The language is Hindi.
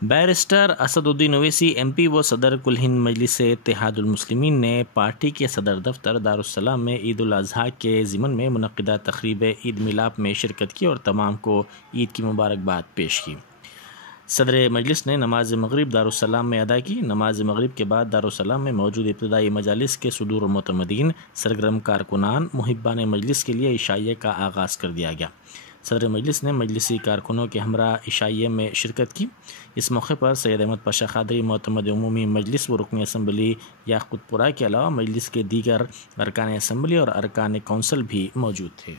बैरिस्टर असदुद्दीन ओवैसी एमपी व सदर कुल हिंद मजलिस इत्तेहादुल मुस्लिमीन ने पार्टी के सदर दफ्तर दारुस्सलाम में ईद उल अज़हा के ज़िमन में मुनक़्क़िदा तक़रीब ईद मिलाप में शिरकत की और तमाम को ईद की मुबारकबाद पेश की। सदर मजलिस ने नमाज मगरिब दारुस्सलाम में अदा की। नमाज मगरिब के बाद दारुस्सलाम में मौजूद इब्तिदाई मजालिस के सुदूर मुतमदीन सरगर्म कारकुनान मुहिब्बान मजलिस के लिए इशाइया का आगाज़ कर दिया गया। सदर मजलिस ने मजलिसी कारकुनों के हमरा इशाइया में शिरकत की। इस मौके पर सैयद अहमद पाशा क़ादरी मोतमद उमूमी मजलिस व रुकन असम्बली याक़ूतपुरा के अलावा मजलिस के दीगर अरकान असम्बली और अरकान कौंसल भी मौजूद थे।